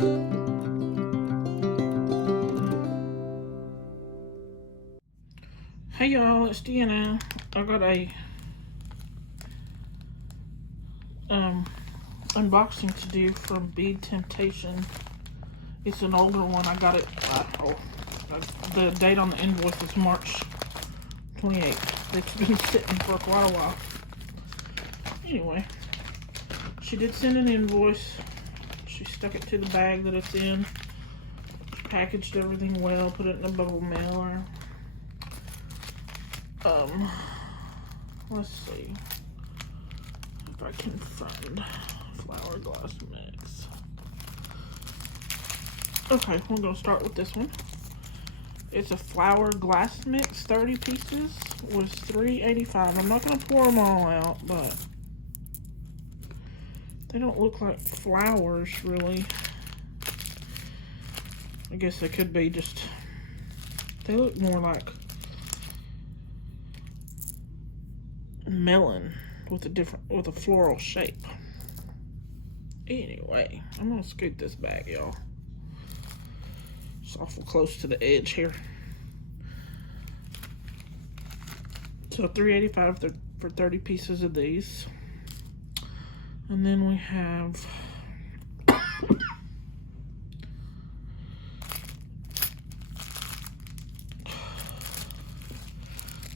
Hey y'all, it's Deanna. I got a unboxing to do from Bead Temptation. It's an older one. I got it. The date on the invoice is March 28th. It's been sitting for quite a while. Anyway, she did send an invoice. She stuck it to the bag that it's in. She packaged everything well, put it in a bubble mailer. Let's see if I can find flour glass mix. Okay, we're gonna start with this one. It's a flour glass mix, 30 pieces, was $3.85. I'm not gonna pour them all out, but they don't look like flowers really. I guess they could be just, they look more like melon with a floral shape. Anyway, I'm gonna scoot this bag, y'all. It's awful close to the edge here. So $3.85 for 30 pieces of these. And then we have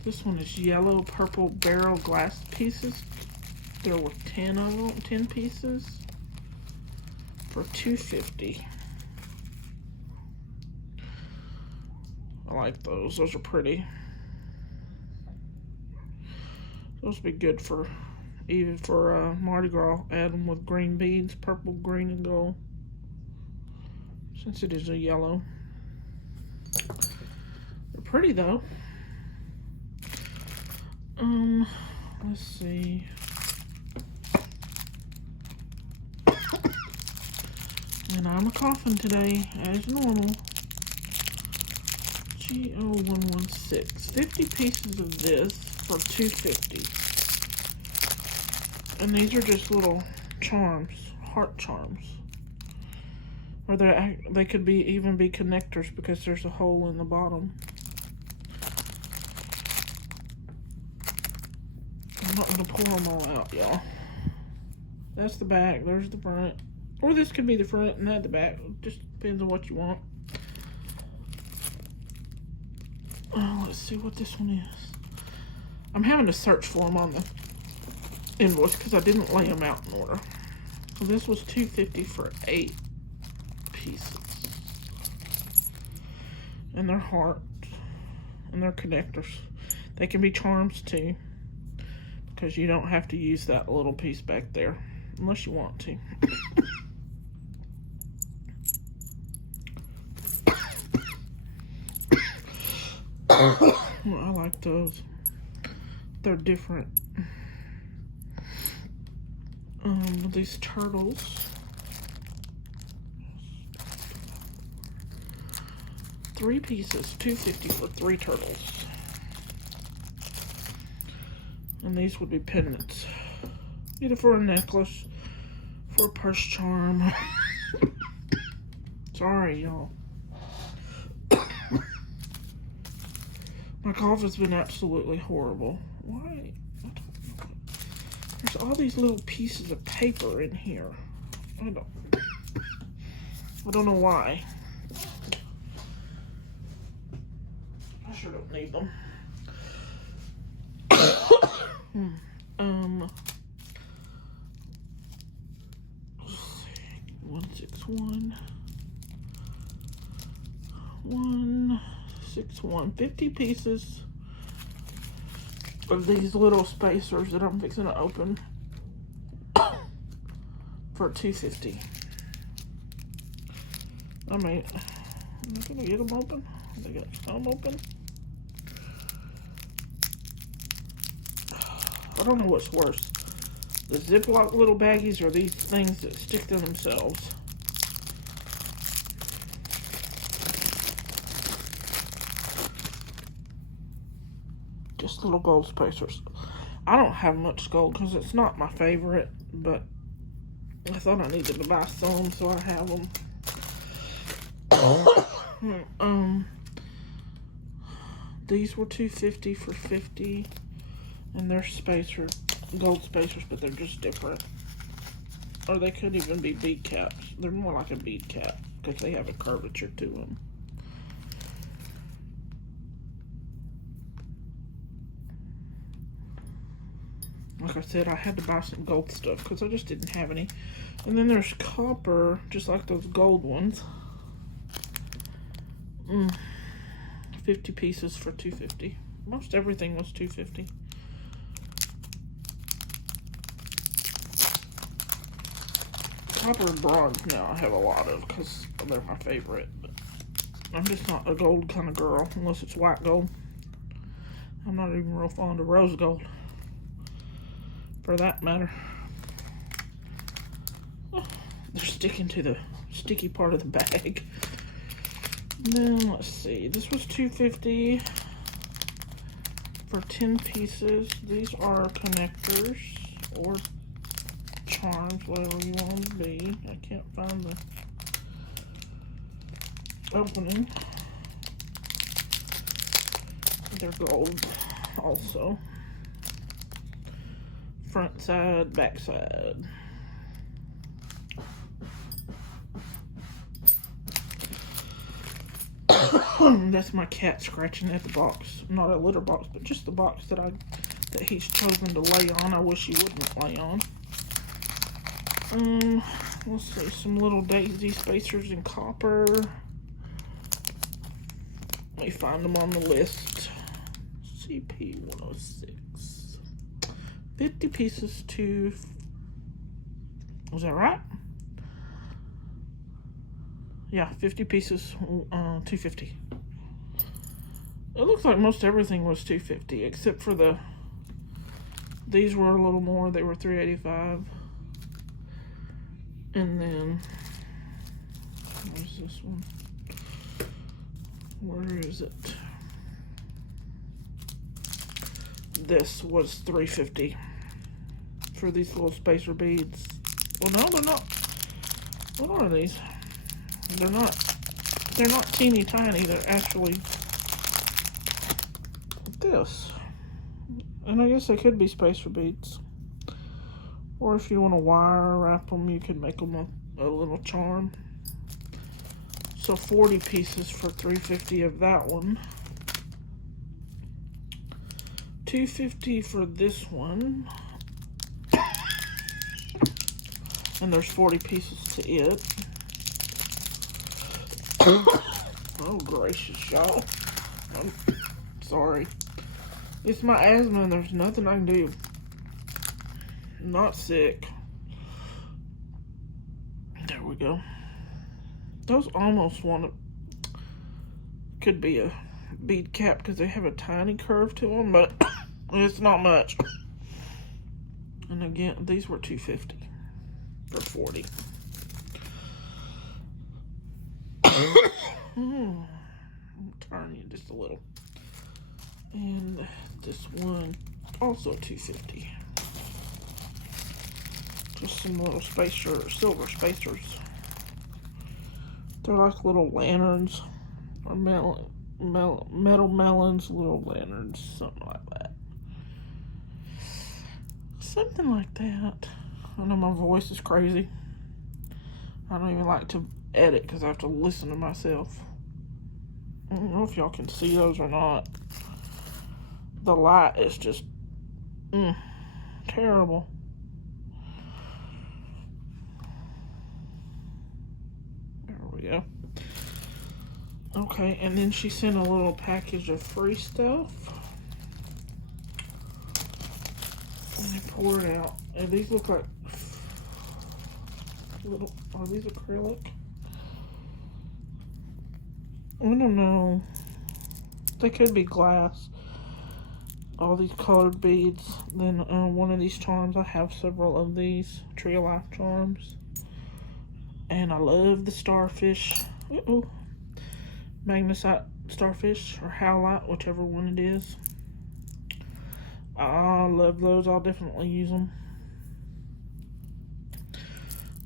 this one is yellow purple barrel glass pieces. There were 10 of them, 10 pieces for $2.50. I like those. Those are pretty. Those would be good for even for Mardi Gras. Add them with green beads, purple, green, and gold. Since it is a yellow. They're pretty though. Let's see. And I'm coughing today, as normal. G0116. 50 pieces of this for $2.50. And these are just little charms, heart charms. Or they could be even be connectors because there's a hole in the bottom. I'm not gonna pour them all out, y'all. That's the back, there's the front. Or this could be the front and that the back. It just depends on what you want. Let's see what this one is. I'm having to search for them on the invoice because I didn't lay them out in order. So this was $2.50 for 8 pieces. And they're heart. And they're connectors. They can be charms too. Because you don't have to use that little piece back there. Unless you want to. Well, I like those. They're different. These turtles. 3 pieces, $2.50 for 3 turtles. And these would be pendants. Either for a necklace, for a purse charm. Sorry, y'all. My cough has been absolutely horrible. Why? There's all these little pieces of paper in here. I don't know why. I sure don't need them. 161. 161. 50 pieces of these little spacers that I'm fixing to open for $2.50. I mean, I'm gonna get them open. They got some open. I don't know what's worse, the Ziploc little baggies or these things that stick to themselves. Just little gold spacers. I don't have much gold because it's not my favorite, but I thought I needed to buy some, so I have them. These were $2.50 for 50, and they're spacer, gold spacers, but they're just different. Or they could even be bead caps. They're more like a bead cap because they have a curvature to them. Like I said, I had to buy some gold stuff because I just didn't have any. And then there's copper, just like those gold ones. 50 pieces for $2.50. Most everything was $2.50. Copper and bronze now I have a lot of because they're my favorite. But I'm just not a gold kind of girl unless it's white gold. I'm not even real fond of rose gold, for that matter. Oh, they're sticking to the sticky part of the bag. Then let's see, this was $2.50 for 10 pieces. These are connectors or charms, whatever you want them to be. I can't find the opening. They're gold also. Front side, back side. That's my cat scratching at the box. Not a litter box, but just the box that he's chosen to lay on. I wish he wouldn't lay on. Let's see, some little daisy spacers in copper. Let me find them on the list. CP 106. 50 pieces to, was that right? Yeah, 50 pieces, $2.50. It looks like most everything was $2.50 except for these were a little more. They were $3.85. And then, where's this one? Where is it? This was $3.50 for these little spacer beads. Well, no, they're not. What are these? They're not teeny tiny. They're actually this. And I guess they could be spacer beads. Or if you want to wire wrap them, you could make them a little charm. So 40 pieces for $3.50 of that one. $2.50 for this one. And there's 40 pieces to it. Oh, gracious, y'all. I'm sorry. It's my asthma and there's nothing I can do. I'm not sick. There we go. Those almost could be a bead cap because they have a tiny curve to them, but it's not much. And again, these were $2.50 for 40. I'm turning you just a little. And this one also $2.50. Just some little silver spacers. They're like little lanterns or metal melons, little lanterns, something like that. Something like that. I know my voice is crazy. I don't even like to edit because I have to listen to myself. I don't know if y'all can see those or not. The light is just terrible. There we go. Okay, and then she sent a little package of free stuff. And they pour it out. And these look like little, are these acrylic? I don't know. They could be glass. All these colored beads. Then one of these charms. I have several of these Tree of Life charms. And I love the starfish. Magnesite starfish or howlite, whichever one it is. I love those. I'll definitely use them.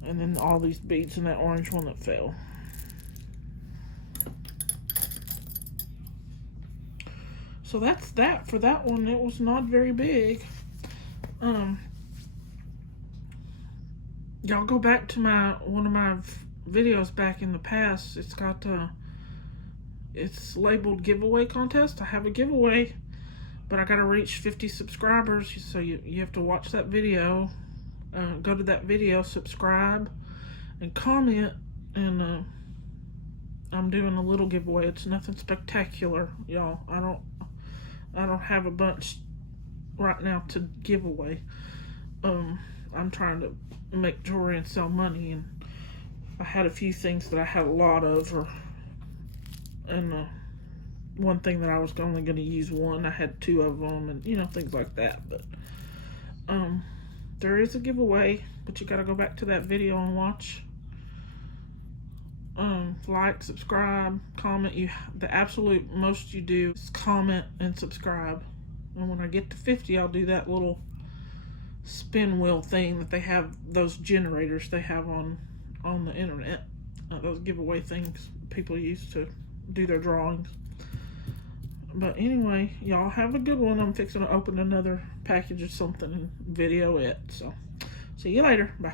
And then all these beads in that orange one that fell. So that's that for that one. It was not very big. Y'all go back to one of my videos back in the past. It's got it's labeled giveaway contest. I have a giveaway, but I gotta reach 50 subscribers, so you have to watch that video, go to that video, subscribe, and comment, and I'm doing a little giveaway. It's nothing spectacular, y'all. I don't have a bunch right now to give away. I'm trying to make jewelry and sell money, and I had a few things that I had a lot of, and one thing that I was only going to use one, I had 2 of them, and things like that. But there is a giveaway, but you got to go back to that video and watch. Like, subscribe, comment. The absolute most you do is comment and subscribe. And when I get to 50, I'll do that little spin wheel thing that they have, those generators they have on the internet, those giveaway things people use to do their drawings. But anyway, y'all have a good one. I'm fixing to open another package of something and video it. So see you later. Bye.